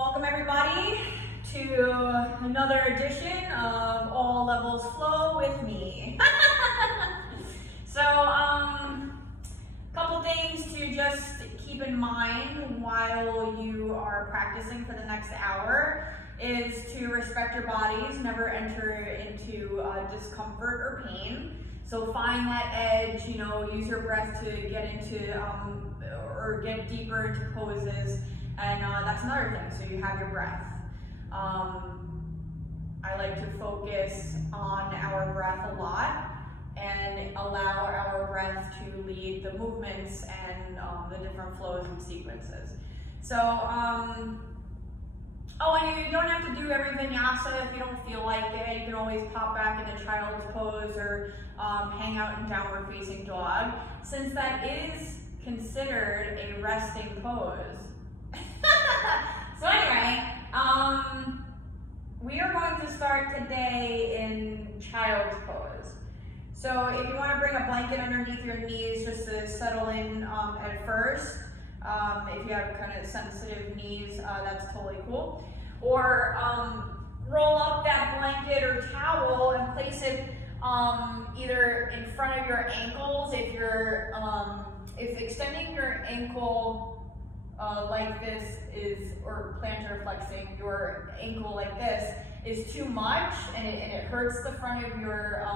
Welcome everybody to another edition of All Levels Flow with me. So, couple things to just keep in mind while you are practicing for the next hour is to respect your bodies, never enter into discomfort or pain. So find that edge, use your breath to get into or get deeper into poses. And that's another thing, so you have your breath. I like to focus on our breath a lot and allow our breath to lead the movements and the different flows and sequences. So, and you don't have to do every vinyasa if you don't feel like it. You can always pop back into child's pose or hang out in downward facing dog, since that is considered a resting pose. So anyway, we are going to start today in child's pose. So if you want to bring a blanket underneath your knees just to settle in at first, if you have kind of sensitive knees, that's totally cool. Or roll up that blanket or towel and place it either in front of your ankles if you're, if extending your ankle like this is, or plantar flexing your ankle like this is too much and it hurts the front of your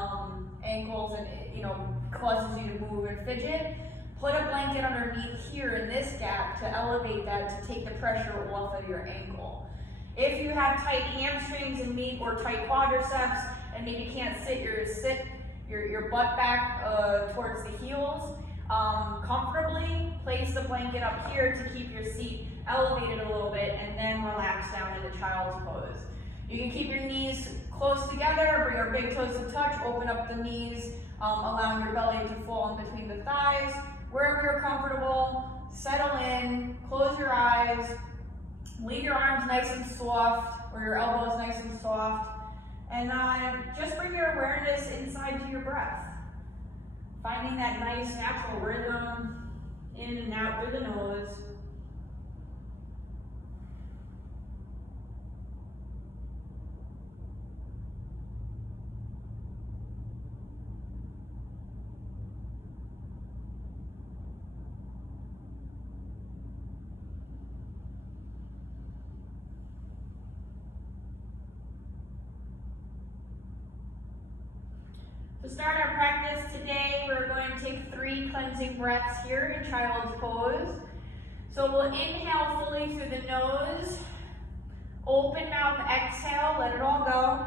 ankles and it, causes you to move and fidget, put a blanket underneath here in this gap to elevate that, to take the pressure off of your ankle. If you have tight hamstrings and or tight quadriceps and maybe can't sit your butt back towards the heels, comfortably place the blanket up here to keep your seat elevated a little bit and then relax down into child's pose. You can keep your knees close together, bring your big toes to touch, open up the knees, allowing your belly to fall in between the thighs. Wherever you're comfortable, settle in, close your eyes, leave your arms nice and soft, or your elbows nice and soft, and just bring your awareness inside to your breath. Finding that nice natural rhythm in and out through the nose. To start our practice today, we're going to take 3 cleansing breaths here in child's pose. So we'll inhale fully through the nose, open mouth, exhale, let it all go.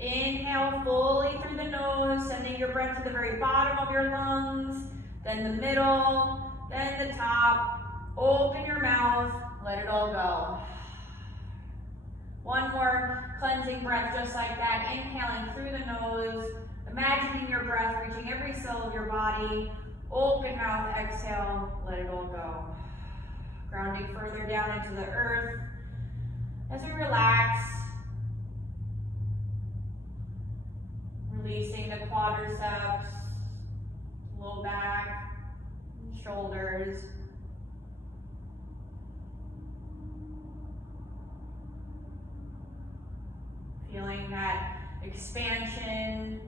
Inhale fully through the nose, sending your breath to the very bottom of your lungs, then the middle, then the top. Open your mouth, let it all go. One more cleansing breath just like that, inhaling through the nose, imagining your breath reaching every cell of your body. Open mouth, exhale, let it all go. Grounding further down into the earth as we relax, releasing the quadriceps, low back, shoulders. Feeling that expansion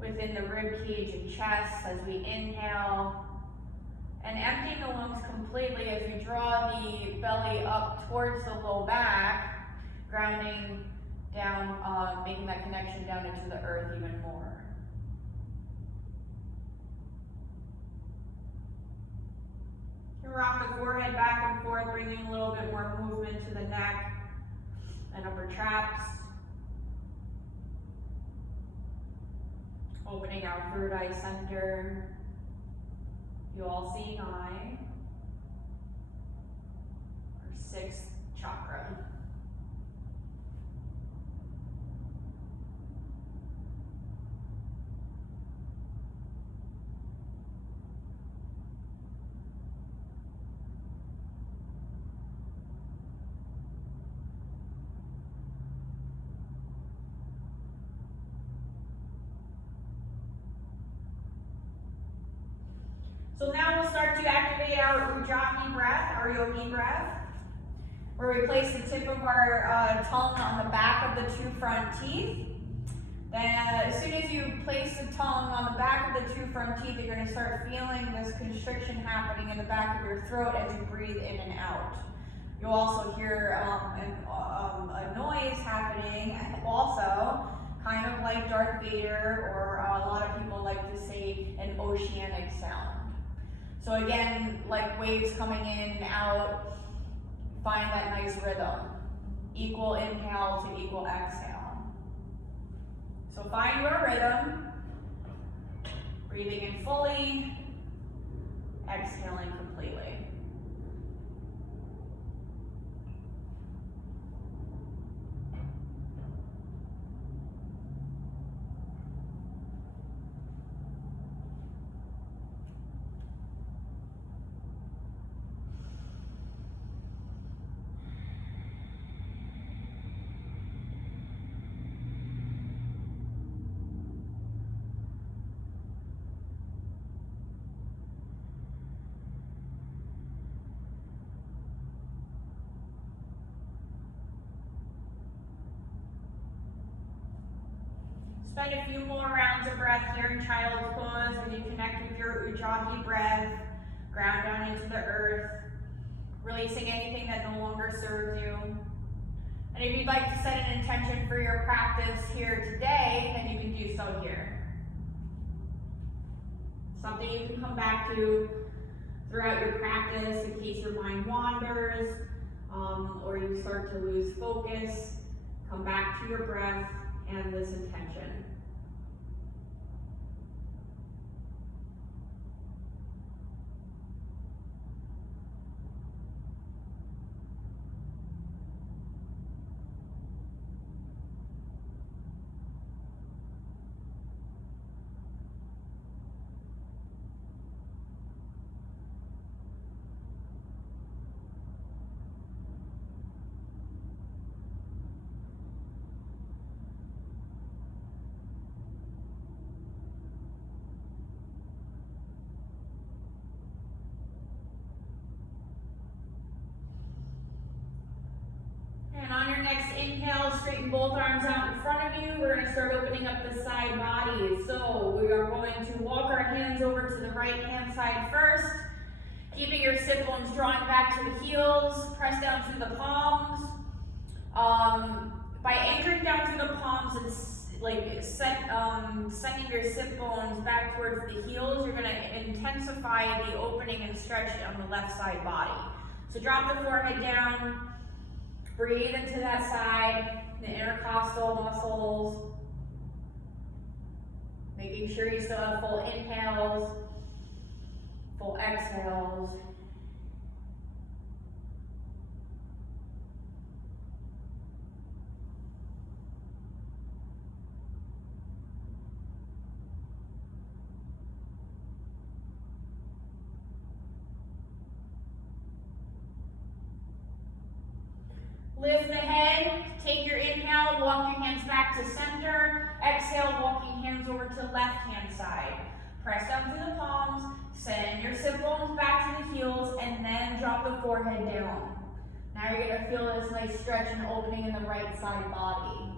within the rib cage and chest as we inhale, and emptying the lungs completely as we draw the belly up towards the low back, grounding down, making that connection down into the earth even more. You rock the forehead back and forth, bringing a little bit more movement to the neck and upper traps. Opening our third eye center, the all-seeing eye, our 6th chakra. So now we'll start to activate our Ujjayi breath, our yogi breath, where we place the tip of our tongue on the back of the two front teeth. Then as soon as you place the tongue on the back of the two front teeth, you're going to start feeling this constriction happening in the back of your throat as you breathe in and out. You'll also hear a noise happening also, kind of like Darth Vader, or a lot of people like to say an oceanic sound. So again, like waves coming in and out, find that nice rhythm. Equal inhale to equal exhale. So find your rhythm, breathing in fully, exhaling completely. Spend a few more rounds of breath here in child's pose as you connect with your Ujjayi breath, ground down into the earth, releasing anything that no longer serves you. And if you'd like to set an intention for your practice here today, then you can do so here. Something you can come back to throughout your practice in case your mind wanders, or you start to lose focus. Come back to your breath and this intention. And on your next inhale, straighten both arms out in front of you. We're going to start opening up the side body. So we are going to walk our hands over to the right hand side first, keeping your sit bones drawn back to the heels. Press down through the palms. By anchoring down through the palms and like sending your sit bones back towards the heels, you're going to intensify the opening and stretch on the left side body. So drop the forehead down. Breathe into that side, the intercostal muscles. Making sure you still have full inhales, full exhales. Lift the head, take your inhale, walk your hands back to center. Exhale, walking hands over to the left hand side. Press down through the palms, send your sit bones back to the heels, and then drop the forehead down. Now you're going to feel this nice stretch and opening in the right side body.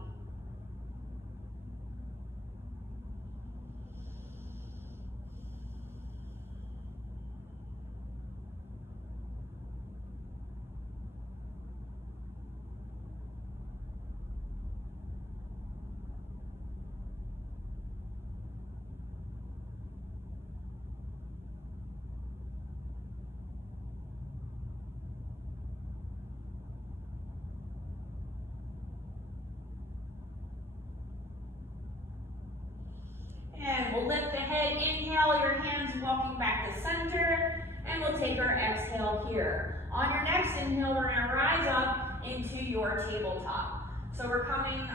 And we'll lift the head, inhale, your hands walking back to center, and we'll take our exhale here. On your next inhale, we're going to rise up into your tabletop. So we're coming,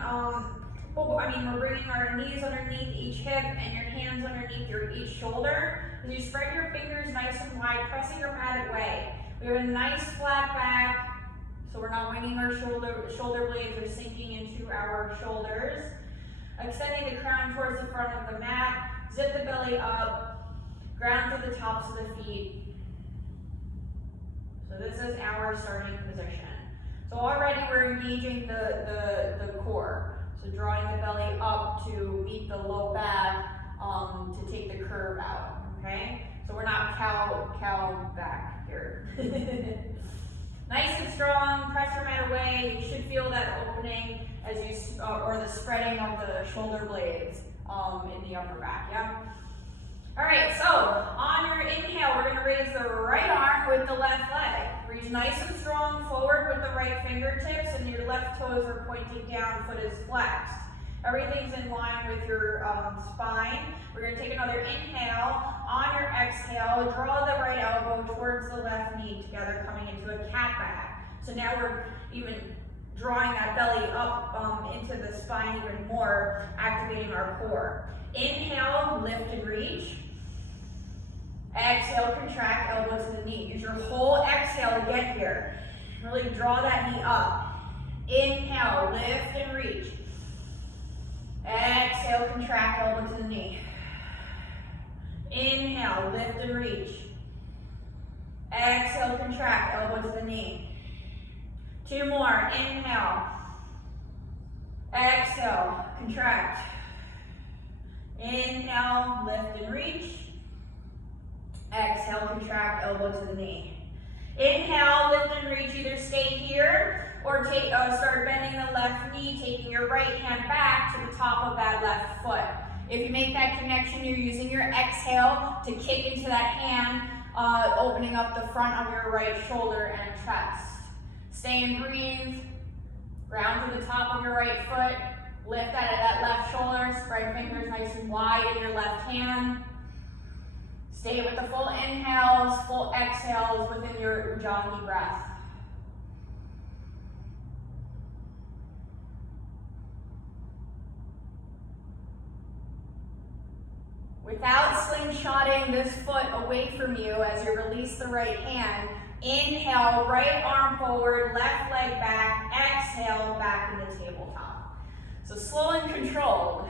we're bringing our knees underneath each hip and your hands underneath each shoulder. As you spread your fingers nice and wide, pressing your mat away. We have a nice flat back, so we're not winging our shoulder blades or sinking into our shoulders. Extending the crown towards the front of the mat, zip the belly up, Ground through the tops of the feet. So this is our starting position. So already we're engaging the core. So drawing the belly up to meet the low back to take the curve out, okay? So we're not cow back here. Nice and strong, press your mat away. You should feel that opening as you, or the spreading of the shoulder blades in the upper back, yeah? All right, so on your inhale, we're gonna raise the right arm with the left leg. Reach nice and strong forward with the right fingertips, and your left toes are pointing down, foot is flexed. Everything's in line with your spine. We're gonna take another inhale. On your exhale, draw the right elbow towards the left knee together, coming into a cat back. So now we're even drawing that belly up into the spine even more, activating our core. Inhale, lift and reach. Exhale, contract, elbow to the knee. Use your whole exhale to get here. Really draw that knee up. Inhale, lift and reach. Exhale, contract, elbow to the knee. Inhale, lift and reach. Exhale, contract, elbow to the knee. 2 more. Inhale. Exhale, contract. Inhale, lift and reach. Exhale, contract, elbow to the knee. Inhale, lift and reach. Either stay here or start bending the left knee, taking your right hand back to the top of that left foot. If you make that connection, you're using your exhale to kick into that hand, opening up the front of your right shoulder and chest. Stay and breathe. Ground to the top of your right foot. Lift out of that left shoulder. Spread fingers nice and wide in your left hand. Stay with the full inhales, full exhales within your Ujjayi breath. Without slingshotting this foot away from you as you release the right hand, inhale, right arm forward, left leg back, exhale, back into tabletop. So slow and controlled.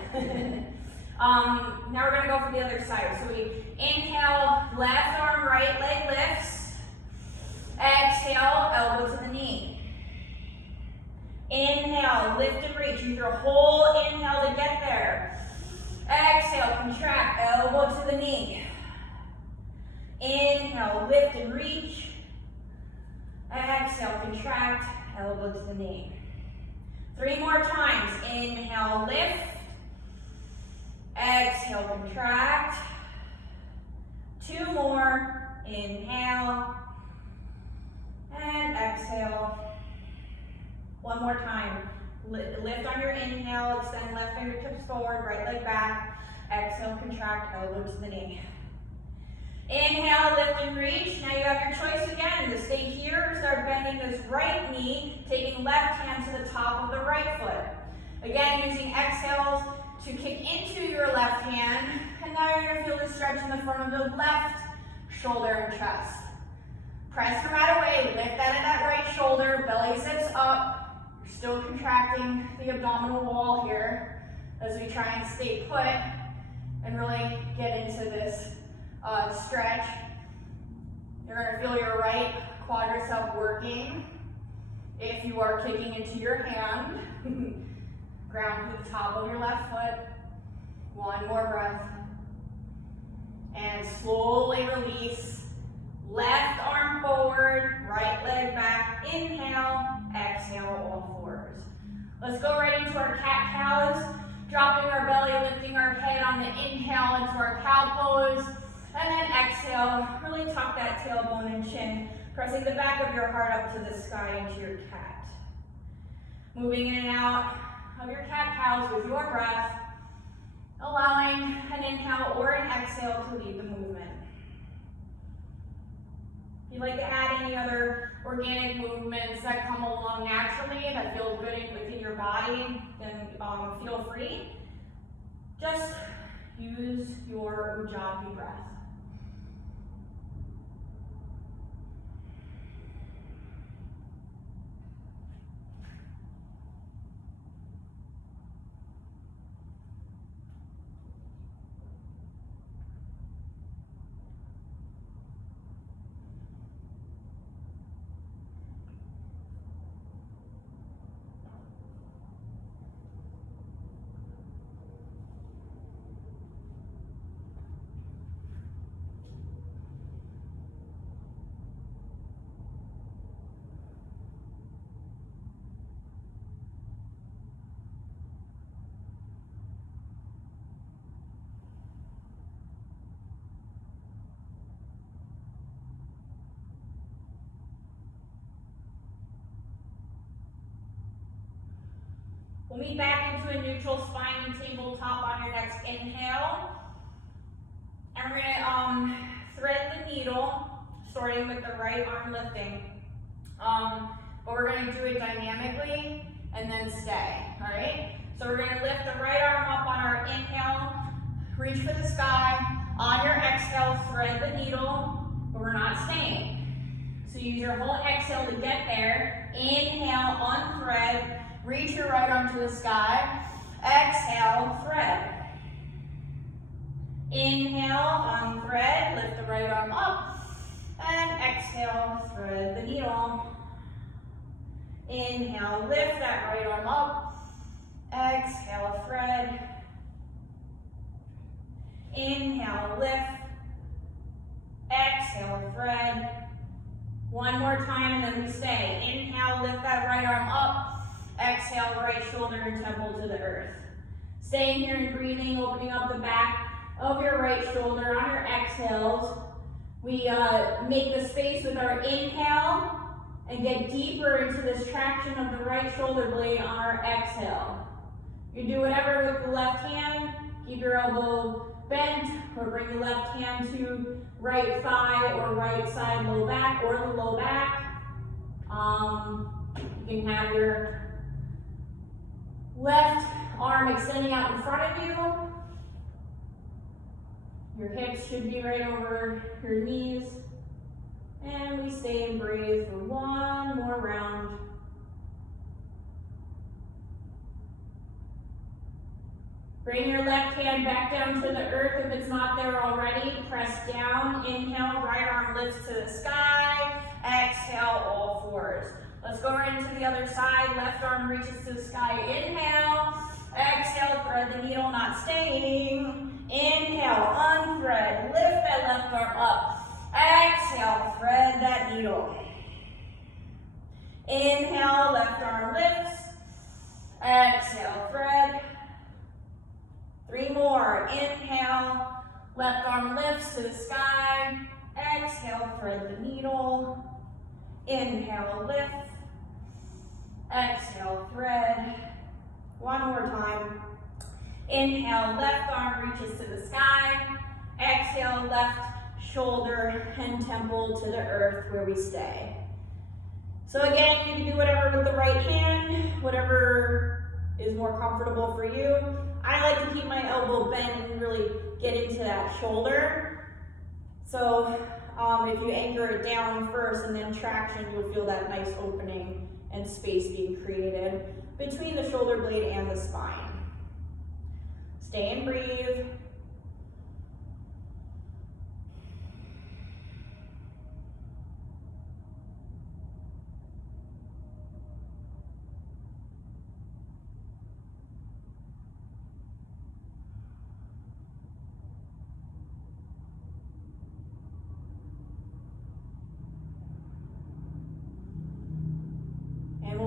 Now we're gonna go for the other side. So we inhale, left arm, right leg lifts. Exhale, elbow to the knee. Inhale, lift and reach. Use your whole inhale to get there. Exhale, contract, elbow to the knee. Inhale, lift and reach. Exhale, contract, elbow to the knee. 3 more times. Inhale, lift. Exhale, contract. 2 more. Inhale. And exhale. 1 more time. Lift on your inhale, extend left fingertips forward, right leg back. Exhale, contract, elbow to the knee. Inhale, lift and reach. Now you have your choice again to stay here or start bending this right knee, taking left hand to the top of the right foot. Again, using exhales to kick into your left hand. And now you're going to feel the stretch in the front of the left shoulder and chest. Press your mat away, lift out of that right shoulder, belly zips up. You're still contracting the abdominal wall here as we try and stay put and really get into this stretch. You're going to feel your right quadricep working if you are kicking into your hand. Ground to the top of your left foot. 1 more breath. And slowly release. Left arm forward, right leg back. Inhale, exhale, all fours. Let's go right into our cat-cows. Dropping our belly, lifting our head on the inhale into our cow pose. And then exhale, really tuck that tailbone and chin, pressing the back of your heart up to the sky into your cat. Moving in and out of your cat-cows with your breath, allowing an inhale or an exhale to lead the movement. If you'd like to add any other organic movements that come along naturally that feel good within your body, then feel free. Just use your Ujjayi breath. We'll meet back into a neutral spine and tabletop on your next inhale. And we're gonna thread the needle, starting with the right arm lifting. But we're gonna do it dynamically and then stay, all right? So we're gonna lift the right arm up on our inhale, reach for the sky. On your exhale, thread the needle, but we're not staying. So use your whole exhale to get there. Inhale, unthread, reach your right arm to the sky. Exhale, thread. Inhale, unthread, lift the right arm up. And exhale, thread the needle. Inhale, lift that right arm up. Exhale, thread. Inhale, lift. Exhale, thread. One more time and then we stay. Inhale, lift that right arm up. Exhale, right shoulder and temple to the earth. Staying here and breathing, opening up the back of your right shoulder. On your exhales, we make the space with our inhale and get deeper into this traction of the right shoulder blade on our exhale. You do whatever with the left hand. Keep your elbow bent, or bring the left hand to right thigh or right side low back or the low back. You can have your left arm extending out in front of you. Your hips should be right over your knees. And we stay and breathe for one more round. Bring your left hand back down to the earth if it's not there already. Press down, inhale, right arm lifts to the sky. Exhale, all fours. Let's go right into the other side. Left arm reaches to the sky, inhale. Exhale, thread the needle, not staying. Inhale, unthread, lift that left arm up. Exhale, thread that needle. Inhale, left arm lifts. Exhale, thread. 3 more. Inhale, left arm lifts to the sky. Exhale, thread the needle. Inhale, lift. Exhale, thread. One more time. Inhale, left arm reaches to the sky. Exhale, left shoulder and temple to the earth where we stay. So again, you can do whatever with the right hand, whatever is more comfortable for you. I like to keep my elbow bent and really get into that shoulder. So if you anchor it down first and then traction, you'll feel that nice opening and space being created between the shoulder blade and the spine. Stay and breathe.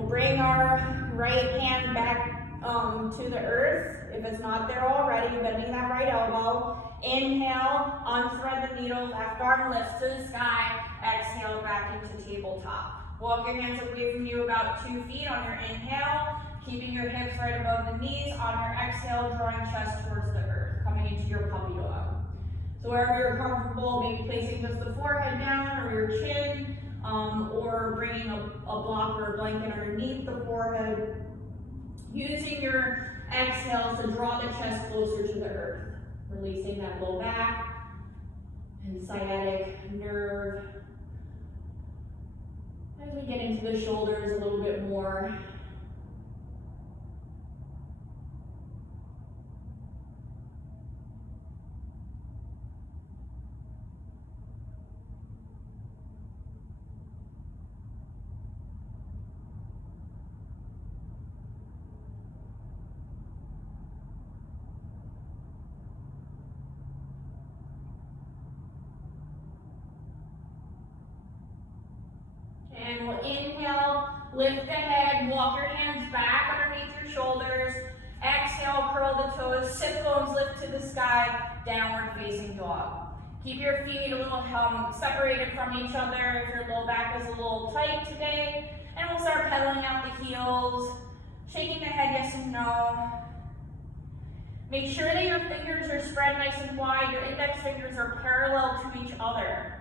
Bring our right hand back to the earth. If it's not there already, bending that right elbow. Inhale, unthread the needle, left arm lifts to the sky. Exhale, back into tabletop. Walk your hands away from you about 2 feet on your inhale, keeping your hips right above the knees. On your exhale, drawing chest towards the earth, coming into your puppy dog. So wherever you're comfortable, maybe placing just the forehead down or your chin, or bringing a block or a blanket underneath the forehead. Using your exhales to draw the chest closer to the earth. Releasing that low back and sciatic nerve. As we get into the shoulders a little bit more. And we'll inhale, lift the head, walk your hands back underneath your shoulders. Exhale, curl the toes, sit bones lift to the sky, downward facing dog. Keep your feet a little separated from each other if your low back is a little tight today. And we'll start pedaling out the heels, Shaking the head, yes and no. Make sure that your fingers are spread nice and wide. Your index fingers are parallel to each other.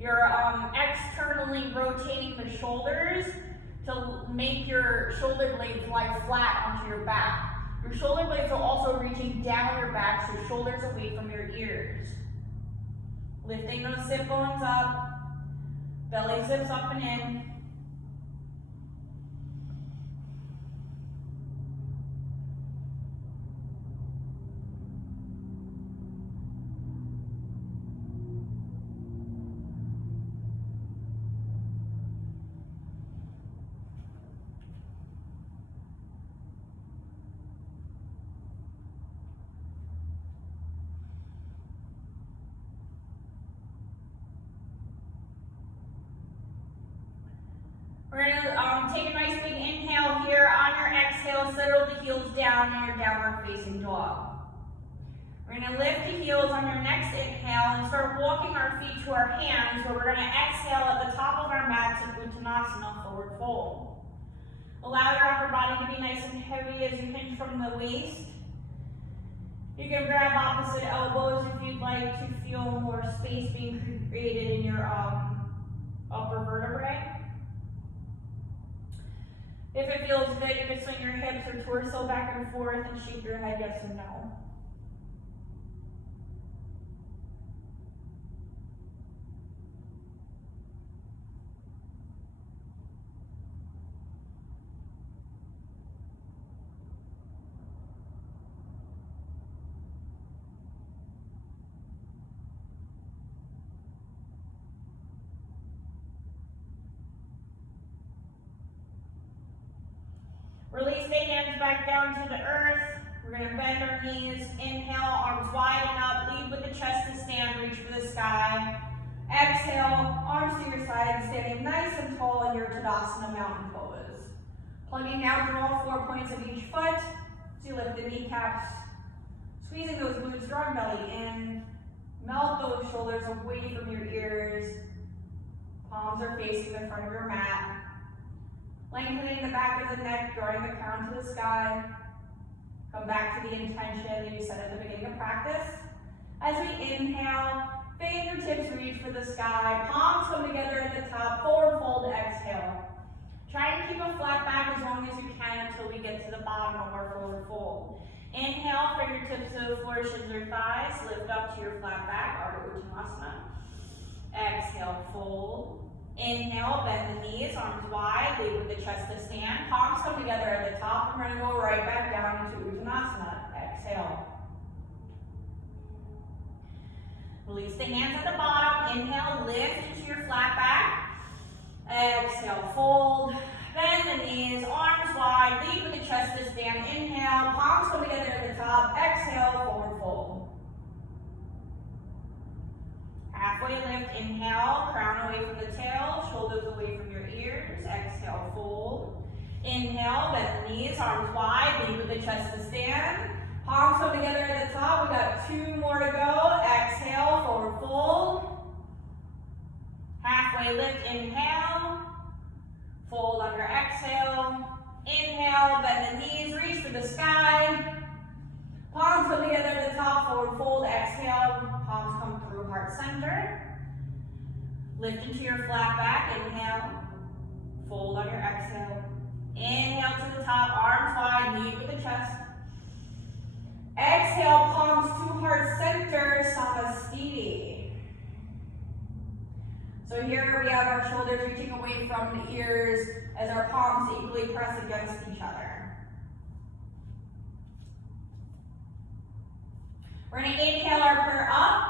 You're externally rotating the shoulders to make your shoulder blades lie flat onto your back. Your shoulder blades are also reaching down your back, so shoulders away from your ears. Lifting those sit bones up, belly zips up and in. We're gonna take a nice big inhale here. On your exhale, settle the heels down in your downward facing dog. We're gonna lift the heels on your next inhale and start walking our feet to our hands, where we're gonna exhale at the top of our mat to Uttanasana, forward fold. Allow your upper body to be nice and heavy as you hinge from the waist. You can grab opposite elbows if you'd like to feel more space being created in your upper vertebrae. If it feels good, you can swing your hips or torso back and forth and shake your head yes and no. Release the hands back down to the earth. We're going to bend our knees. Inhale, arms widen up. Lead with the chest to stand. Reach for the sky. Exhale, arms to your side, standing nice and tall in your Tadasana mountain pose. Plugging down through all 4 points of each foot as you lift the kneecaps. Squeezing those glutes, drawing belly in. Melt those shoulders away from your ears. Palms are facing the front of your mat. Lengthening the back of the neck, drawing the crown to the sky. Come back to the intention that you set at the beginning of practice. As we inhale, fingertips reach for the sky, palms come together at the top, forward fold, exhale. Try and keep a flat back as long as you can until we get to the bottom of our forward fold. Inhale, fingertips to the floor, shins or thighs, lift up to your flat back, Ardha Uttanasana. Exhale, fold. Inhale, bend the knees, arms wide, lead with the chest to stand. Palms come together at the top. We're going to go right back down into Uttanasana. Exhale. Release the hands at the bottom. Inhale, lift into your flat back. Exhale, fold. Bend the knees, arms wide, lead with the chest to stand. Inhale, palms come together at the top. Exhale, forward fold. Halfway lift, inhale, crown away from the tail, shoulders away from your ears. Exhale, fold. Inhale, bend the knees, arms wide, lead with the chest to stand. Palms come together at the top. We got 2 more to go. Exhale, forward fold. Halfway lift, inhale. Fold under exhale. Inhale, bend the knees, reach for the sky. Palms come together at the top, forward fold, exhale. Palms come through heart center. Lift into your flat back, inhale. Fold on your exhale. Inhale to the top, arms wide, lead with the chest. Exhale, palms to heart center, Samastiti. So here we have our shoulders reaching away from the ears as our palms equally press against each other. We're going to inhale our prayer up.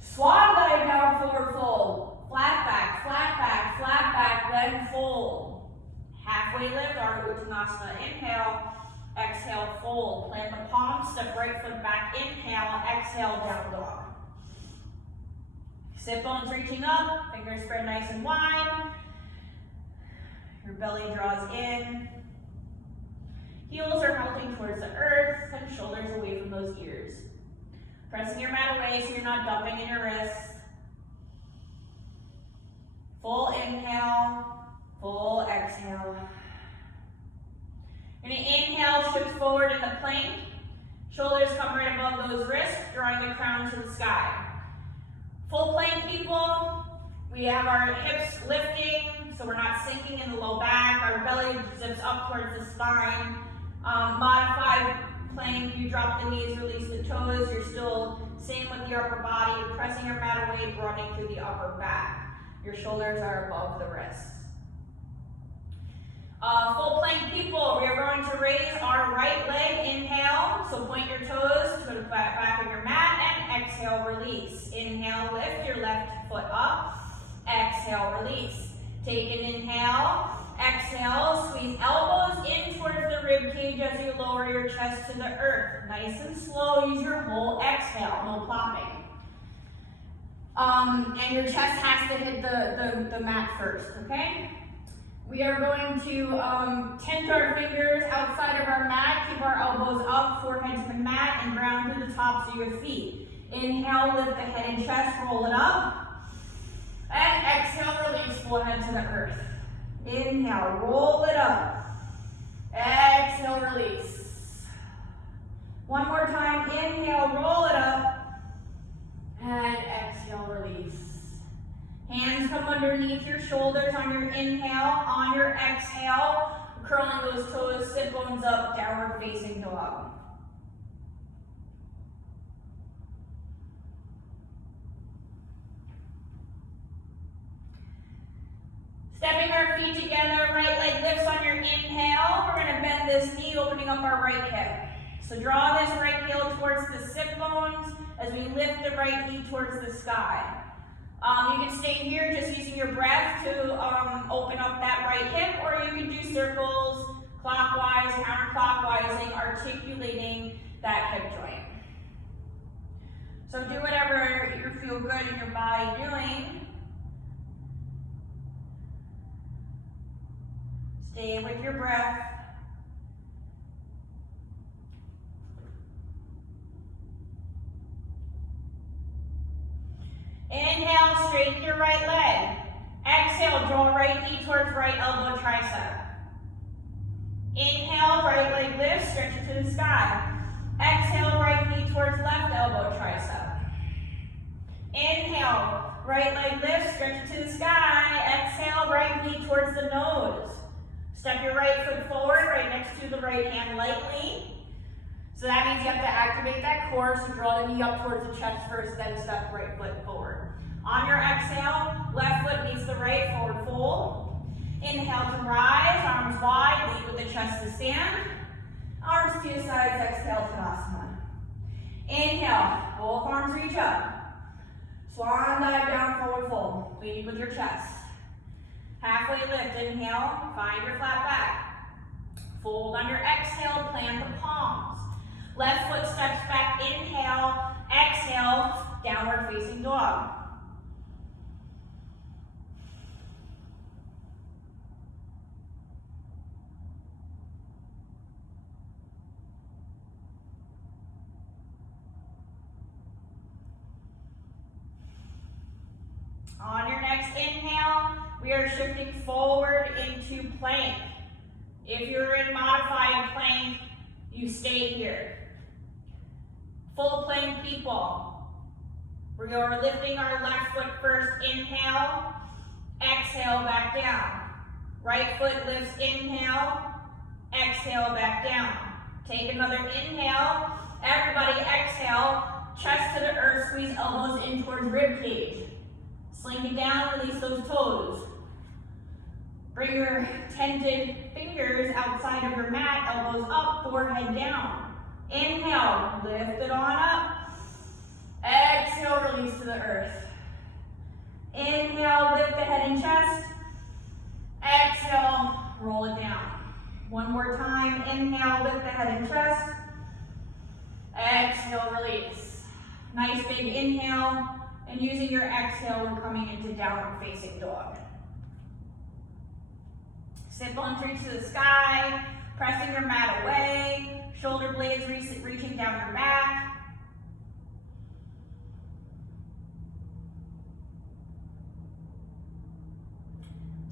Swan dive down, forward fold. Flat back, then fold. Halfway lift, Ardha Uttanasana. Inhale, exhale, fold. Plant the palms, step right foot back. Inhale, exhale, down dog. Sit bones reaching up, fingers spread nice and wide. Your belly draws in. Heels are melting towards the earth and shoulders away from those ears. Pressing your mat away so you're not dumping in your wrists. Full inhale, full exhale. You're gonna inhale, shift forward in the plank. Shoulders come right above those wrists, drawing the crown to the sky. Full plank, people. We have our hips lifting, so we're not sinking in the low back. Our belly zips up towards the spine. Modified plank, you drop the knees, release the toes. You're still same with your upper body. You're pressing your mat away, running through the upper back. Your shoulders are above the wrists. Full plank, people. We are going to raise our right leg. Inhale, so point your toes to the back of your mat, and exhale, release. Inhale, lift your left foot up. Exhale, release. Take an inhale. Exhale, squeeze elbows in towards the rib cage as you lower your chest to the earth. Nice and slow, use your whole exhale, no plopping. And your chest has to hit the mat first, okay? We are going to tent our fingers outside of our mat, keep our elbows up, forehead to the mat, and ground through the tops of your feet. Inhale, lift the head and chest, roll it up. And exhale, release, forehead to the earth. Inhale, roll it up. Exhale, release. One more time, inhale, roll it up. And exhale, release. Hands come underneath your shoulders on your inhale. On your exhale, curling those toes, sit bones up, downward facing dog. Stepping our feet together, right leg lifts on your inhale. We're going to bend this knee, opening up our right hip. So draw this right heel towards the sit bones as we lift the right knee towards the sky. You can stay here just using your breath to open up that right hip, or you can do circles, clockwise, counterclockwise, articulating that hip joint. So do whatever you feel good in your body doing. Stay with your breath. Inhale, straighten your right leg. Exhale, draw right knee towards right elbow tricep. Inhale, right leg lifts, stretch it to the sky. Exhale, right knee towards left elbow tricep. Inhale, right leg lifts, stretch it to the sky. Exhale, right knee towards the nose. Step your right foot forward, right next to the right hand lightly. So that means you have to activate that core, so draw the knee up towards the chest first, then step right foot forward. On your exhale, left foot meets the right, forward fold. Inhale to rise, arms wide, lead with the chest to stand. Arms to your sides, exhale, Tadasana. Inhale, both arms reach up. Swan dive down, forward fold. Lead with your chest. Halfway lift, inhale, find your flat back. Fold on your exhale, plant the palms. Left foot steps back, inhale, exhale, downward facing dog. On your next inhale, we are shifting forward into plank. If you're in modified plank, you stay here. Full plank, people. We are lifting our left foot first, inhale, exhale, back down. Right foot lifts, inhale, exhale, back down. Take another inhale, everybody exhale, chest to the earth, squeeze elbows in towards rib cage. Sling it down, release those toes. Bring your tented fingers outside of your mat, elbows up, forehead down. Inhale, lift it on up. Exhale, release to the earth. Inhale, lift the head and chest. Exhale, roll it down. One more time, inhale, lift the head and chest. Exhale, release. Nice big inhale, and using your exhale, we're coming into downward facing dog. Sit bones reach to the sky, pressing your mat away, shoulder blades reaching down your back.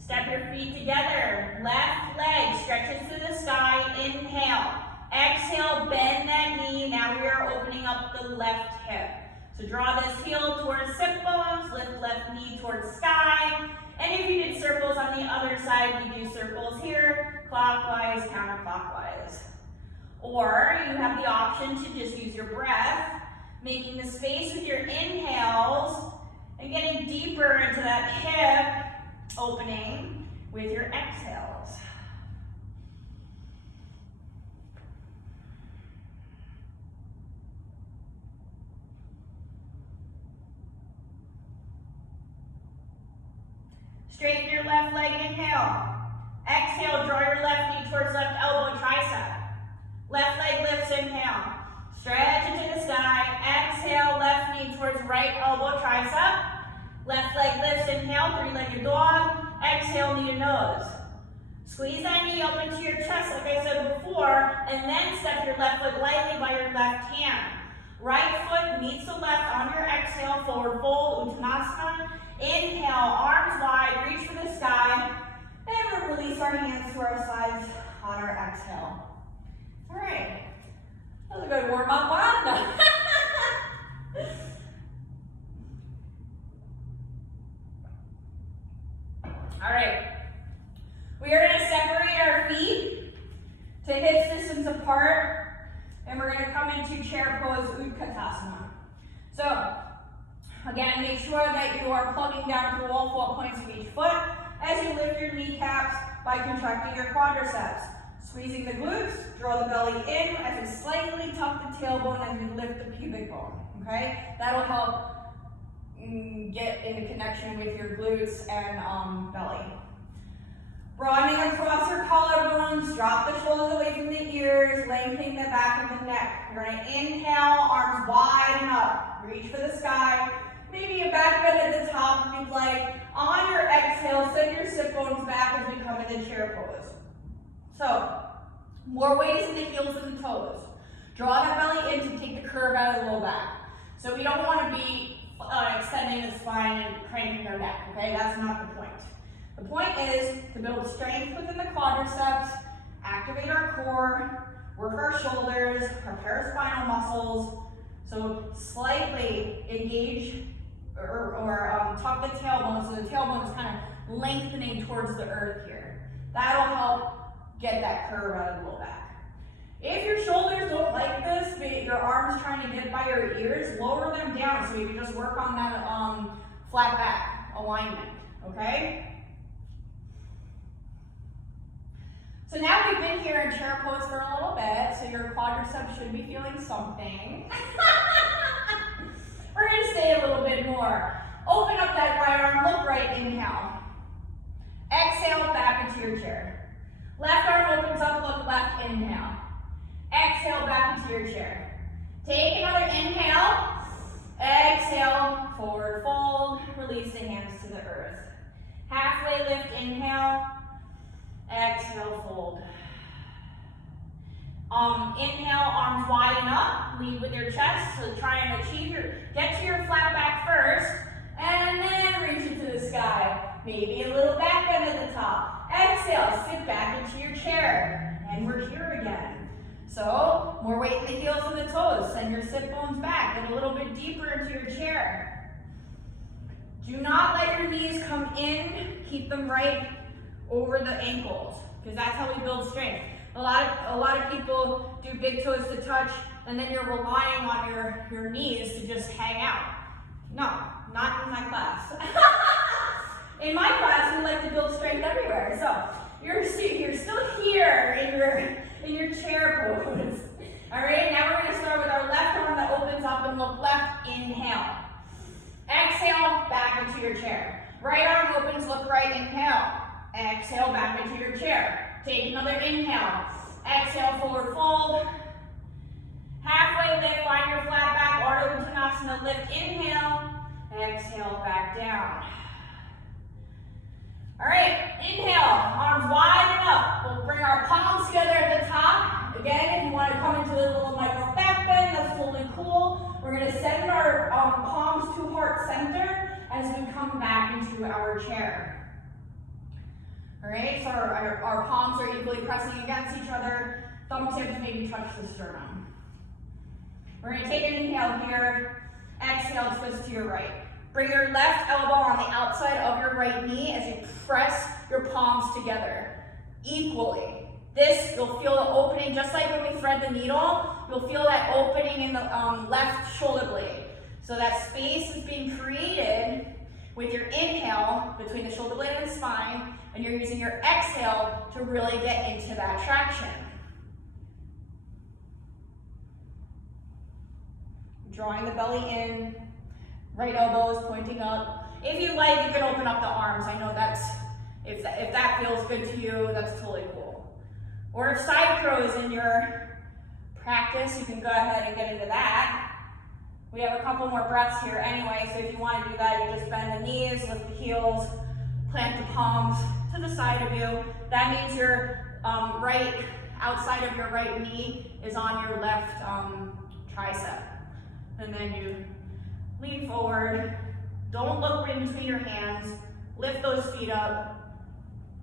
Step your feet together. Left leg stretches to the sky. Inhale. Exhale, bend that knee. Now we are opening up the left hip. So draw this heel towards sit bones. Lift left knee towards sky. And if you did circles on the other side, you do circles here, clockwise, counterclockwise. Or you have the option to just use your breath, making the space with your inhales and getting deeper into that hip opening with your exhales. Straighten your left leg, inhale. Exhale, draw your left knee towards left elbow, tricep. Left leg lifts, inhale. Stretch into the sky. Exhale, left knee towards right elbow, tricep. Left leg lifts, inhale, three-legged dog. Exhale, knee to nose. Squeeze that knee up into your chest, like I said before, and then step your left foot lightly by your left hand. Right foot meets the left on your exhale, forward fold, Uttanasana. Inhale, arms wide, reach for the sky, and we'll release our hands to our sides on our exhale. All right, that was a good warm-up one. All right, we are going to separate our feet to hip distance apart, and we're going to come into chair pose, Utkatasana. So, again, make sure that you are plugging down through all 4 points of each foot as you lift your kneecaps by contracting your quadriceps. Squeezing the glutes, draw the belly in as we slightly tuck the tailbone as we lift the pubic bone, okay? That'll help get into connection with your glutes and belly. Broadening across your collarbones, drop the shoulders away from the ears, lengthening the back of the neck. You're gonna inhale, arms wide and up. Reach for the sky. Maybe a back bend at the top if you'd like. On your exhale, send your sit bones back as we come into chair pose. So, more weight is in the heels than the toes. Draw that belly in to take the curve out of the low back. So we don't want to be extending the spine and cranking our neck, okay? That's not the point. The point is to build strength within the quadriceps, activate our core, work our shoulders, our paraspinal muscles. So slightly engage or tuck the tailbone so the tailbone is kind of lengthening towards the earth here. That'll help get that curve out of the low back. If your shoulders don't like this, but your arms trying to get by your ears, lower them down so you can just work on that flat back alignment, okay? So now we've been here in chair pose for a little bit, so your quadriceps should be feeling something. We're gonna stay a little bit more. Open up that right arm, look right, inhale. Exhale, back into your chair. Left arm opens up, look left, inhale. Exhale, back into your chair. Take another inhale. Exhale, forward fold, release the hands to the earth. Halfway lift, inhale. Exhale, fold. Inhale, arms widen up, lead with your chest, so try and get to your flat back first, and then reach it to the sky. Maybe a little back bend at the top. Exhale, sit back into your chair, and we're here again. So, more weight in the heels and the toes. Send your sit bones back, get a little bit deeper into your chair. Do not let your knees come in, keep them right over the ankles, because that's how we build strength. A lot of people do big toes to touch, and then you're relying on your knees to just hang out. No, not in my class. In my class, we like to build strength everywhere. So you're still here in your chair pose. All right, now we're going to start with our left arm that opens up and look left. Inhale. Exhale, back into your chair. Right arm opens, look right. Inhale. Exhale, back into your chair. Take another inhale. Exhale, forward fold. Halfway lift, find your flat back, Ardha Uttanasana, lift, inhale. Exhale, back down. All right, inhale, arms wide and up. We'll bring our palms together at the top. Again, if you want to come into a little micro back bend, that's totally cool. We're going to send our palms to heart center as we come back into our chair. All right, so our palms are equally pressing against each other. Thumb tips maybe touch the sternum. We're gonna take an inhale here. Exhale, twist to your right. Bring your left elbow on the outside of your right knee as you press your palms together equally. This, you'll feel the opening, just like when we thread the needle, you'll feel that opening in the left shoulder blade. So that space is being created with your inhale between the shoulder blade and the spine, and you're using your exhale to really get into that traction. Drawing the belly in, right elbow is pointing up. If you like, you can open up the arms. I know that's, if that feels good to you, that's totally cool. Or if side crow is in your practice, you can go ahead and get into that. We have a couple more breaths here anyway, so if you want to do that, you just bend the knees, lift the heels, plant the palms to the side of you. That means your right outside of your right knee is on your left tricep. And then you lean forward. Don't look in between your hands. Lift those feet up.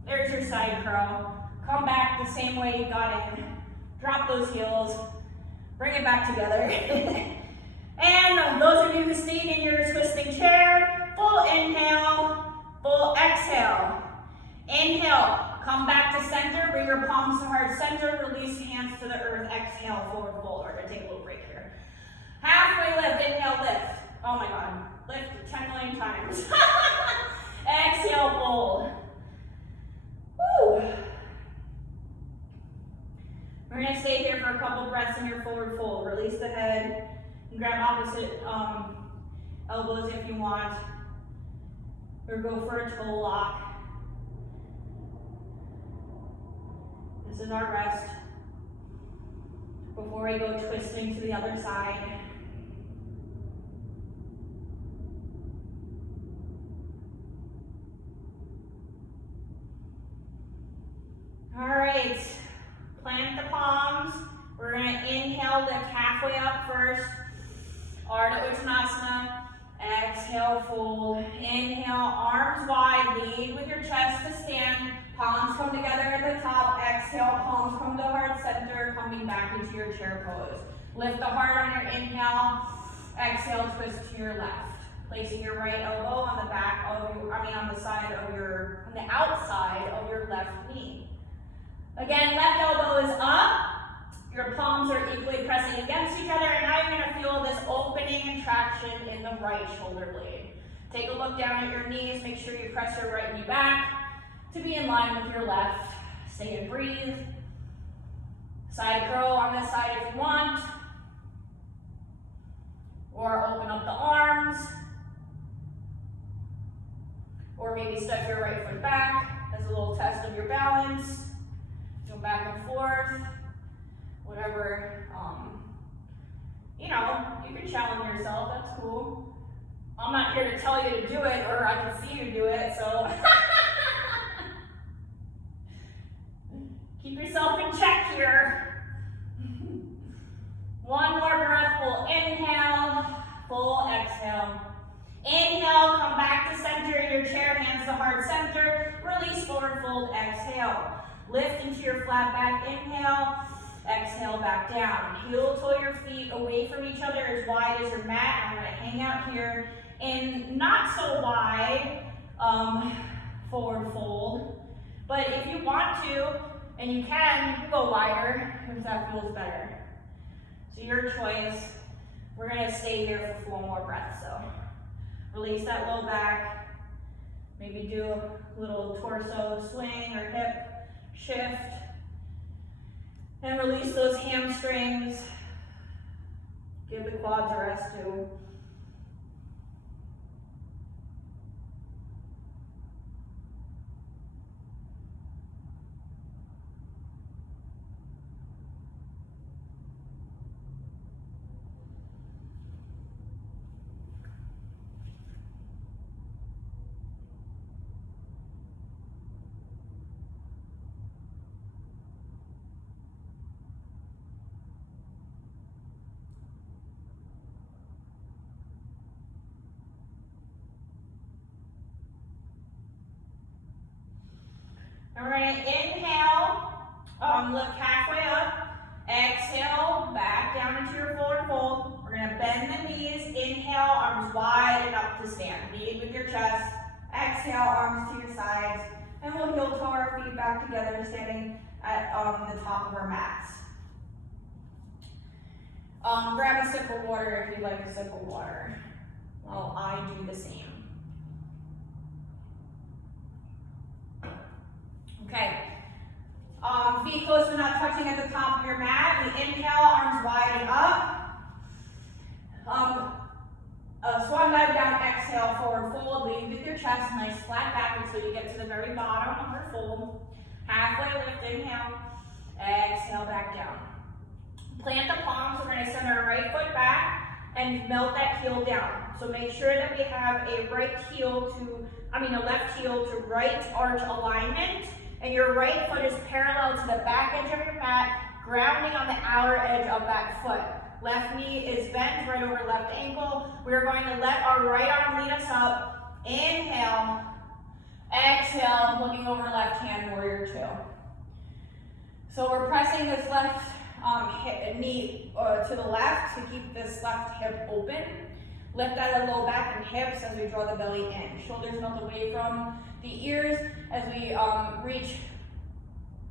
There's your side crow. Come back the same way you got in. Drop those heels. Bring it back together. And those of you who stayed in your twisting chair, full inhale, full exhale. Inhale, come back to center, bring your palms to heart center, release hands to the earth, exhale, forward fold. We're gonna take a little break here. Halfway lift, inhale, lift. Oh my God, lift 10 million times. Exhale, fold. Woo. We're gonna stay here for a couple breaths in your forward fold. Release the head. And grab opposite elbows if you want, or go for a toe lock. This is our rest before we go twisting to the other side. All right, plant the palms. We're gonna inhale, lift halfway up first. Ardha Uttanasana. Exhale, fold. Inhale, arms wide. Lead with your chest to stand. Palms come together at the top. Exhale, palms come to heart center, coming back into your chair pose. Lift the heart on your inhale. Exhale, twist to your left. Placing your right elbow on the back of your, on the side of your, on the outside of your left knee. Again, left elbow is up. Your palms are equally pressing against each other, and now you're going to feel this opening and traction in the right shoulder blade. Take a look down at your knees. Make sure you press your right knee back to be in line with your left. Stay and breathe. Side crow on this side if you want. Or open up the arms. Or maybe step your right foot back as a little test of your balance. Go back and forth. Whatever, you can challenge yourself, that's cool. I'm not here to tell you to do it, or I can see you do it, so. Keep yourself in check here. One more breath, full inhale, full exhale. Inhale, come back to center in your chair, hands to heart center. Release, forward fold, exhale. Lift into your flat back, inhale. Exhale, back down. Heel toe your feet away from each other as wide as your mat. I'm going to hang out here in not so wide forward fold. But if you want to, and you can go wider if that feels better. So your choice. We're going to stay here for 4 more breaths. So release that low back. Maybe do a little torso swing or hip shift. And release those hamstrings. Give the quads a rest too. And we're gonna inhale, lift halfway up. Exhale, back down into your forward fold. We're gonna bend the knees. Inhale, arms wide and up to stand. Lead with your chest. Exhale, arms to your sides. And we'll heel toe our feet back together, standing at the top of our mats. Grab a sip of water if you'd like a sip of water. Well, I do the same. Okay. Feet close to not touching at the top of your mat. We inhale, arms wide and up. Swan dive down, exhale, forward fold. Lead with your chest, nice flat back until you get to the very bottom of your fold. Halfway lift, inhale. Exhale, back down. Plant the palms. We're going to send our right foot back and melt that heel down. So make sure that we have a left heel to right arch alignment. And your right foot is parallel to the back edge of your mat, grounding on the outer edge of that foot. Left knee is bent right over left ankle. We're going to let our right arm lead us up. Inhale, exhale, looking over left hand, warrior two. So we're pressing this left knee to the left to keep this left hip open. Lift out the low back and hips as we draw the belly in. Shoulders melt away from the ears as we reach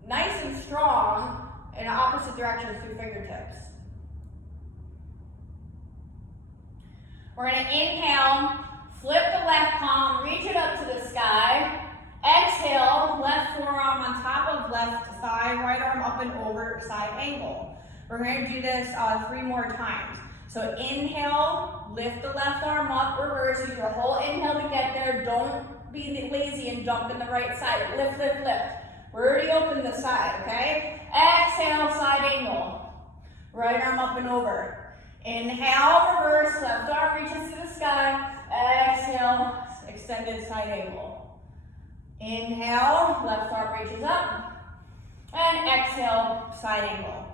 nice and strong in opposite directions through fingertips. We're going to inhale, flip the left palm, reach it up to the sky. Exhale, left forearm on top of left thigh, right arm up and over, side angle. We're going to do this 3 more times. So inhale, lift the left arm up, reverse. Use your whole inhale to get there. Don't be lazy and jump in the right side. Lift, lift, lift. We're already open the side, okay? Exhale, side angle. Right arm up and over. Inhale, reverse, left arm reaches to the sky. Exhale, extended side angle. Inhale, left arm reaches up. And exhale, side angle.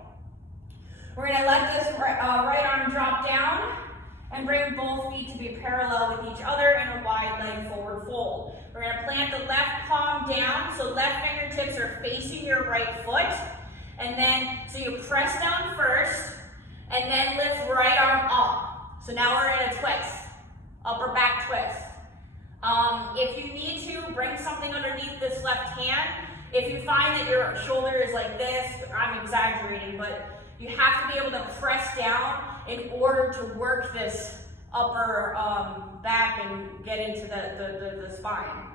We're going to let this right arm drop down and bring both feet to be parallel with each other in a wide leg forward fold. We're going to plant the left palm down, so left fingertips are facing your right foot. And then, so you press down first, and then lift right arm up. So now we're in a twist, upper back twist. If you need to, bring something underneath this left hand. If you find that your shoulder is like this, I'm exaggerating, but you have to be able to press down in order to work this upper back and get into the spine.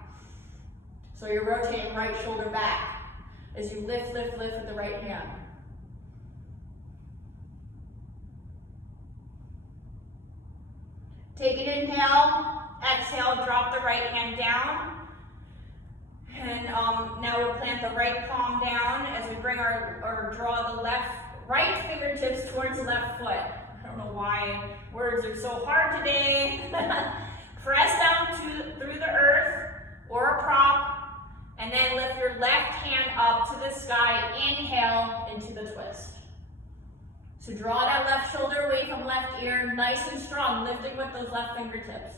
So you're rotating right shoulder back as you lift, lift, lift with the right hand. Take an inhale, exhale, drop the right hand down. And now we'll plant the right palm down as we bring draw the right fingertips towards the left foot. I don't know why words are so hard today. Press down through the earth or a prop, and then lift your left hand up to the sky. Inhale into the twist. So draw that left shoulder away from left ear, nice and strong, lifting with those left fingertips.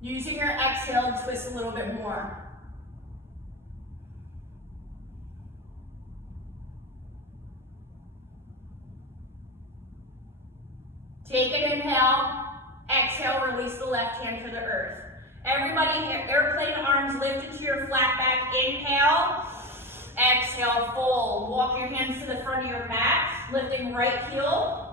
Using your exhale to twist a little bit more. Take an inhale, exhale, release the left hand to the earth. Everybody, airplane arms lifted to your flat back. Inhale, exhale, fold. Walk your hands to the front of your mat, lifting right heel.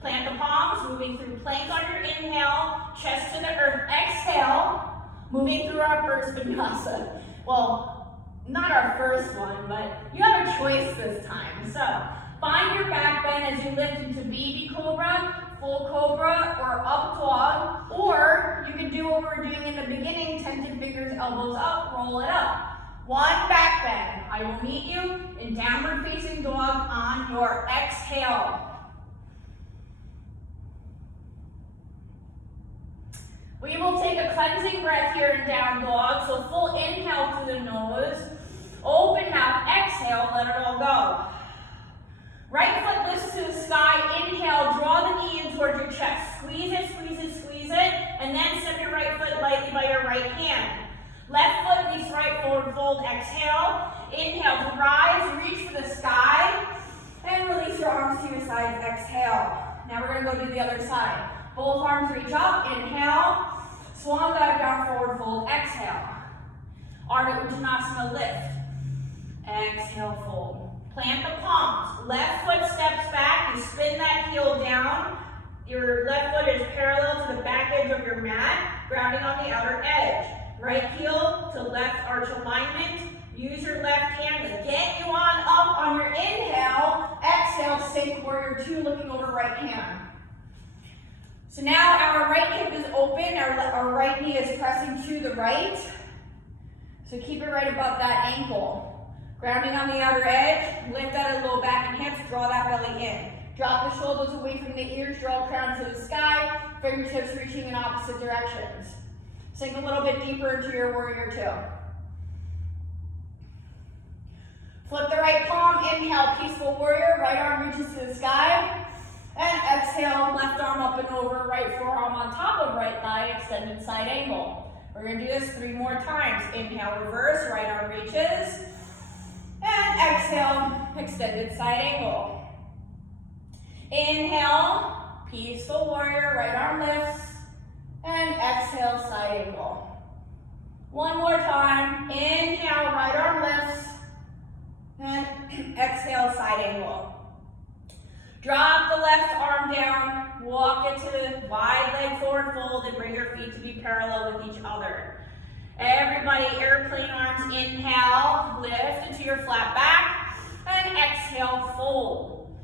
Plant the palms, moving through plank on your inhale, chest to the earth. Exhale, moving through our first vinyasa. Well, not our first one, but you have a choice this time. So find your back bend as you lift into BB Cobra, full Cobra, or up dog, or you can do what we were doing in the beginning, tented fingers, elbows up, roll it up. One back bend. I will meet you in downward facing dog on your exhale. We will take a cleansing breath here in down dog. So full inhale through the nose, open mouth, exhale, let it all go. Right foot lifts to the sky, inhale, draw the knee in towards your chest. Squeeze it, squeeze it, squeeze it, and then step your right foot lightly by your right hand. Left we're gonna go to the other side. Both arms reach up, inhale, swan dive down, forward fold, exhale. Ardha Uttanasana, lift. Exhale, fold. Plant the palms. Left foot steps back, you spin that heel down. Your left foot is parallel to the back edge of your mat, grounding on the outer edge. Right heel to left arch alignment. Use your left hand to get you on up on your inhale. Exhale, sink warrior two, looking over right hand. So now our right hip is open, our right knee is pressing to the right. So keep it right above that ankle. Grounding on the outer edge, lift out of the low back and hips, draw that belly in. Drop the shoulders away from the ears, draw the crown to the sky, fingertips reaching in opposite directions. Sink a little bit deeper into your warrior two. Flip the right palm, inhale, peaceful warrior, right arm reaches to the sky. And exhale, left arm up and over, right forearm on top of right thigh, extended side angle. We're gonna do this 3 more times. Inhale, reverse, right arm reaches. And exhale, extended side angle. Inhale, peaceful warrior, right arm lifts. And exhale, side angle. 1 more time. Inhale, right arm lifts. And exhale, side angle. Drop the left arm down, walk it to the wide leg forward fold, and bring your feet to be parallel with each other. Everybody, airplane arms, inhale, lift into your flat back, and exhale, fold.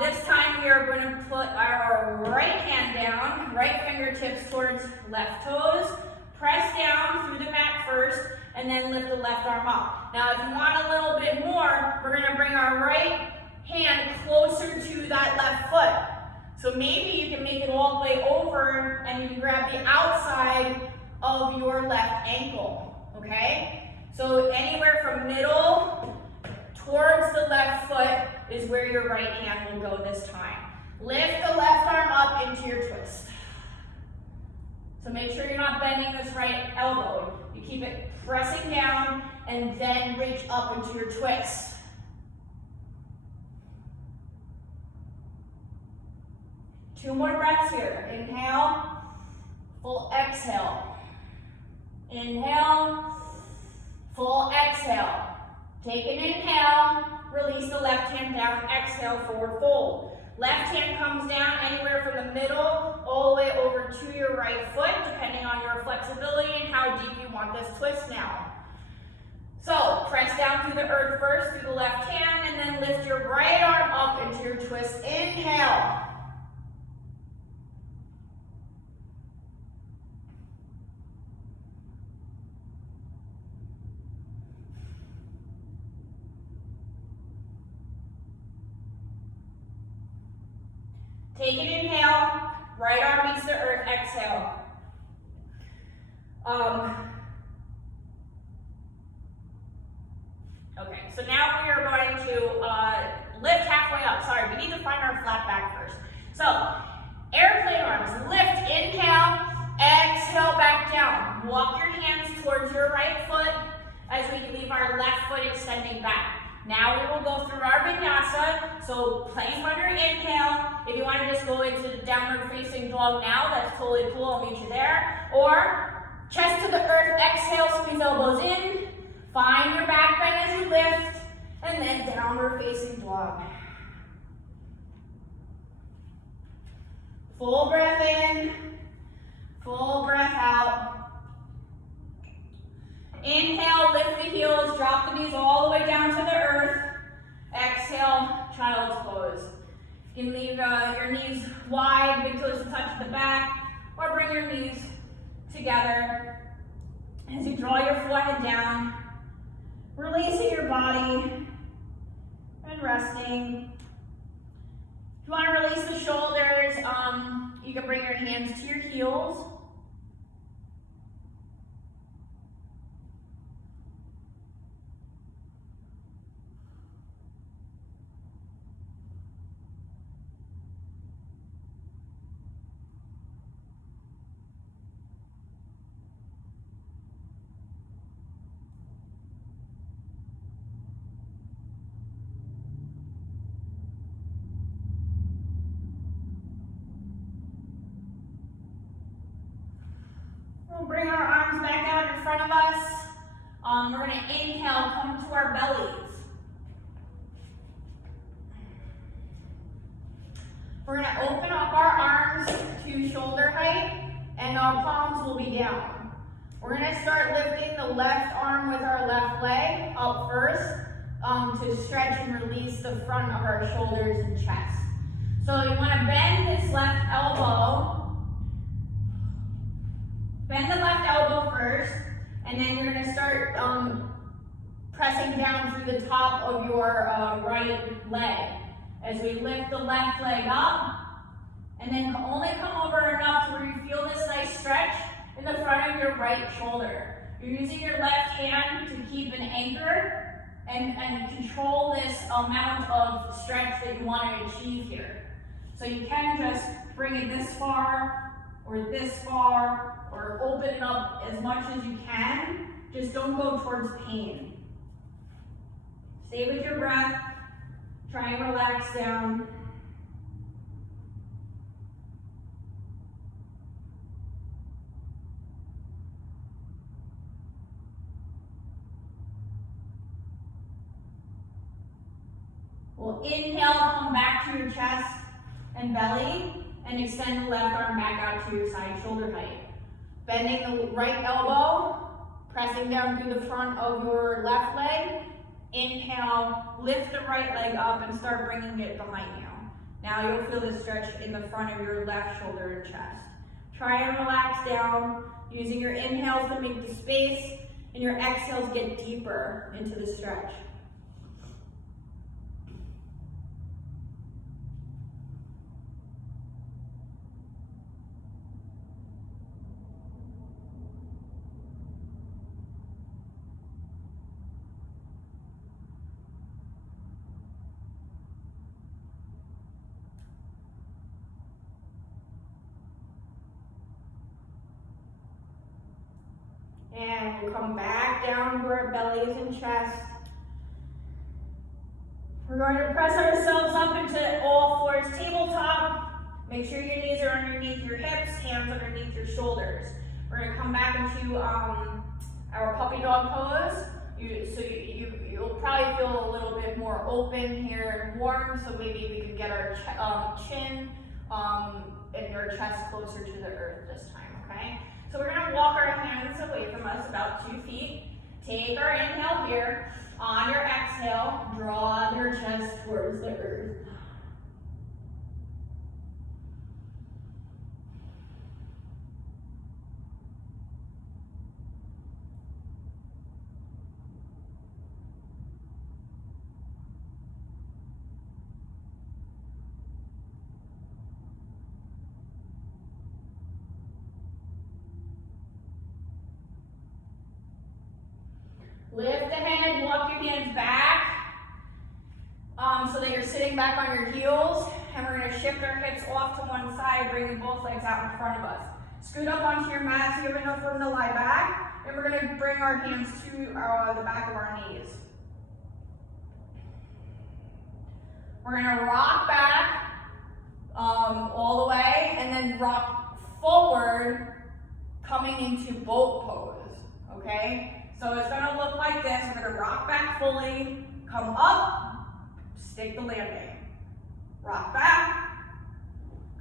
This time we are going to put our right hand down, right fingertips towards left toes, press down through the mat first, and then lift the left arm up. Now if you want a little bit more, we're going to bring our right hand closer to that left foot. So maybe you can make it all the way over and you can grab the outside of your left ankle, okay? So anywhere from middle towards the left foot is where your right hand will go this time. Lift the left arm up into your twist. So make sure you're not bending this right elbow. You keep it pressing down and then reach up into your twist. Two more breaths here. Inhale, full exhale. Inhale, full exhale. Take an inhale, release the left hand down, exhale, forward fold. Left hand comes down anywhere from the middle all the way over to your right foot, depending on your flexibility and how deep you want this twist now. So press down through the earth first, through the left hand, and then lift your right arm up into your twist. Inhale. Take an inhale, right arm meets the earth, exhale. Okay, so now we are going to lift halfway up. Sorry, we need to find our flat back first. So, airplane arms, lift, inhale, exhale, back down. Walk your hands towards your right foot as we leave our left foot extending back. Now we will go through our Vinyasa, so plank under inhale. If you want to just go into the downward facing dog now, that's totally cool, I'll meet you there. Or chest to the earth, exhale, squeeze elbows in. Find your back bend as you lift, and then downward facing dog. Full breath in, full breath out. Inhale, lift the heels, drop the knees all the way down to the earth. Exhale, child's pose. You can leave your knees wide, big toes to touch the back, or bring your knees together as you draw your forehead down, releasing your body and resting. If you want to release the shoulders, you can bring your hands to your heels. arms back out in front of us. We're going to inhale, come to our bellies. We're going to open up our arms to shoulder height, and our palms will be down. We're going to start lifting the left arm with our left leg up first to stretch and release the front of our shoulders and chest. So you want to bend this left elbow. Bend the left elbow first, and then you're going to start pressing down through the top of your right leg as we lift the left leg up, and then only come over enough to where you feel this nice stretch in the front of your right shoulder. You're using your left hand to keep an anchor and control this amount of stretch that you want to achieve here. So you can just bring it this far or this far, or open it up as much as you can. Just don't go towards pain. Stay with your breath. Try and relax down. We'll inhale, come back to your chest and belly, and extend the left arm back out to your side shoulder height. Bending the right elbow, pressing down through the front of your left leg. Inhale, lift the right leg up and start bringing it behind you. Now you'll feel the stretch in the front of your left shoulder and chest. Try and relax down, using your inhales to make the space, and your exhales get deeper into the stretch. And we'll come back down to our bellies and chest. We're going to press ourselves up into all fours, tabletop. Make sure your knees are underneath your hips, hands underneath your shoulders. We're going to come back into our puppy dog pose. You'll probably feel a little bit more open here and warm, so maybe we can get our chin and your chest closer to the earth this time, okay? So we're going to walk our hands away from us about 2 feet. Take our inhale here. On your exhale, draw your chest towards the earth. Lift the head, walk your hands back so that you're sitting back on your heels. And we're going to shift our hips off to one side, bringing both legs out in front of us. Scoot up onto your mat so you have enough room to lie back. And we're going to bring our hands to the back of our knees. We're going to rock back all the way and then rock forward, coming into boat pose, okay? So it's going to look like this. We're going to rock back fully, come up, stick the landing. Rock back,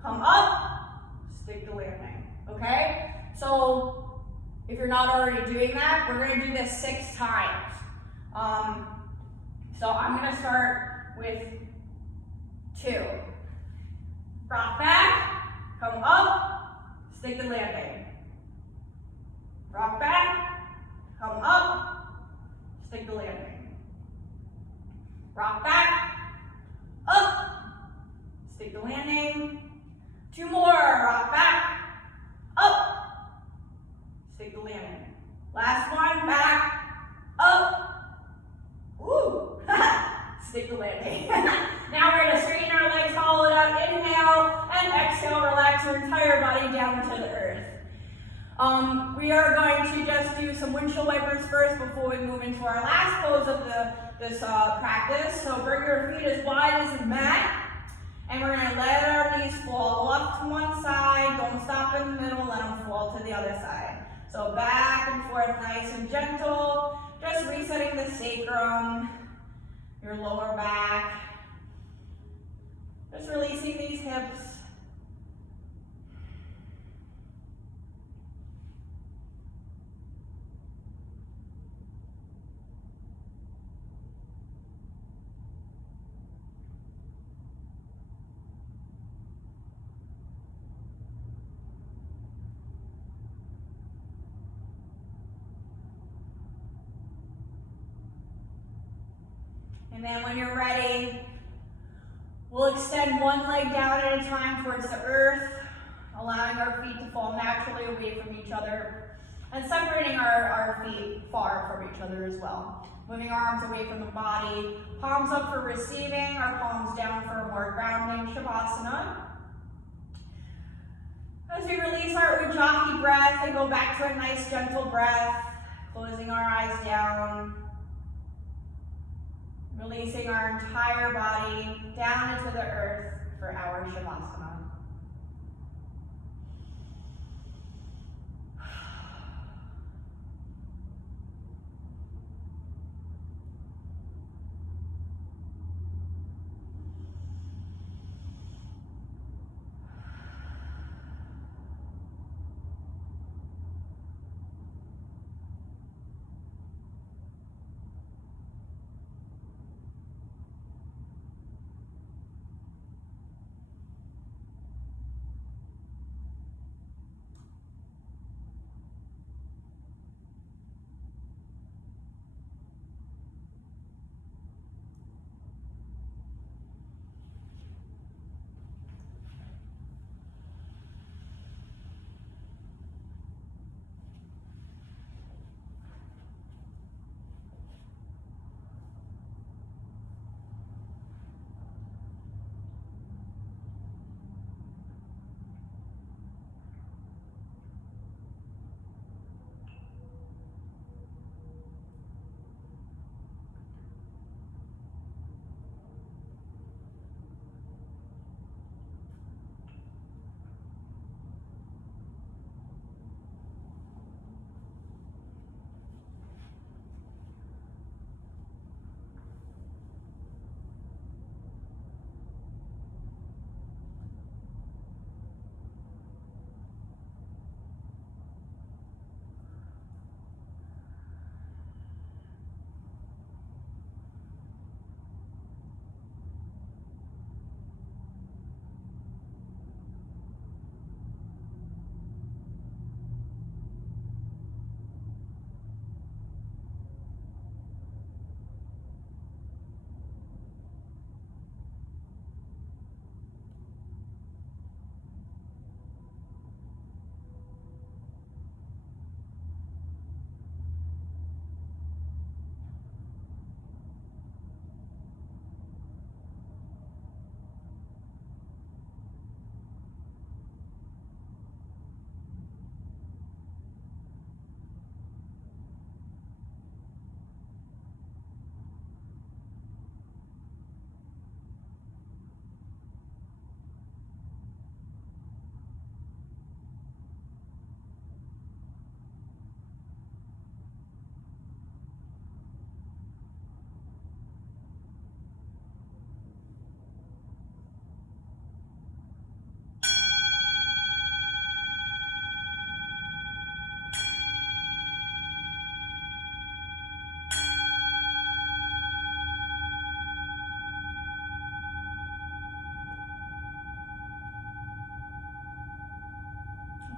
come up, stick the landing, okay? So if you're not already doing that, we're going to do this 6 times. So I'm going to start with 2. Rock back, come up, stick the landing. Rock back, come up, stick the landing. Rock back, up, stick the landing. 2 more, rock back, up, stick the landing. Last one, back, up, woo, stick the landing. Now we're gonna straighten our legs, hollow it out, inhale, and exhale, relax your entire body down to the earth. We are going to just do some windshield wipers first before we move into our last pose of this practice. So bring your feet as wide as the mat, and we're going to let our knees fall off to one side. Don't stop in the middle, let them fall to the other side. So back and forth, nice and gentle, just resetting the sacrum, your lower back. Just releasing these hips. And then when you're ready, we'll extend one leg down at a time towards the earth, allowing our feet to fall naturally away from each other, and separating our feet far from each other as well. Moving our arms away from the body, palms up for receiving, our palms down for a more grounding Shavasana. As we release our Ujjayi breath and go back to a nice gentle breath, closing our eyes down. Releasing our entire body down into the earth for our Shavasana.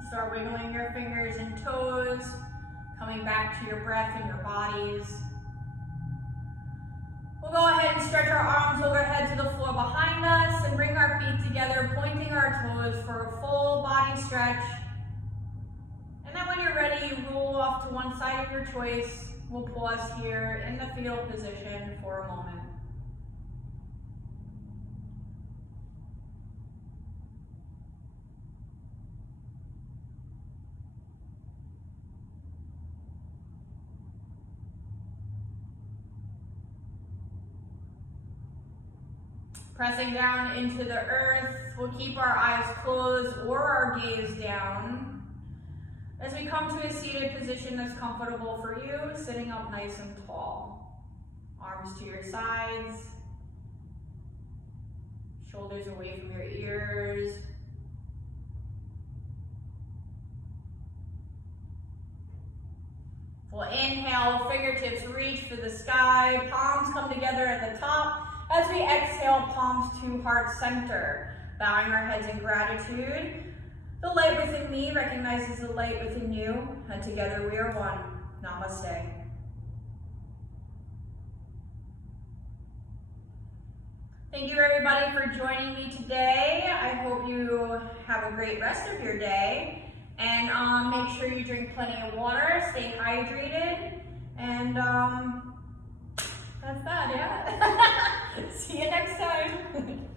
Start wiggling your fingers and toes, coming back to your breath and your bodies. We'll go ahead and stretch our arms overhead to the floor behind us and bring our feet together, pointing our toes for a full body stretch. And then when you're ready, you roll off to one side of your choice. We'll pause here in the fetal position for a moment. Pressing down into the earth, we'll keep our eyes closed or our gaze down. As we come to a seated position that's comfortable for you, sitting up nice and tall. Arms to your sides. Shoulders away from your ears. We'll inhale, fingertips reach for the sky, palms come together at the top. As we exhale, palms to heart center, bowing our heads in gratitude. The light within me recognizes the light within you, and together we are one. Namaste. Thank you everybody for joining me today. I hope you have a great rest of your day. And make sure you drink plenty of water, stay hydrated, and that's that, yeah? See you next time.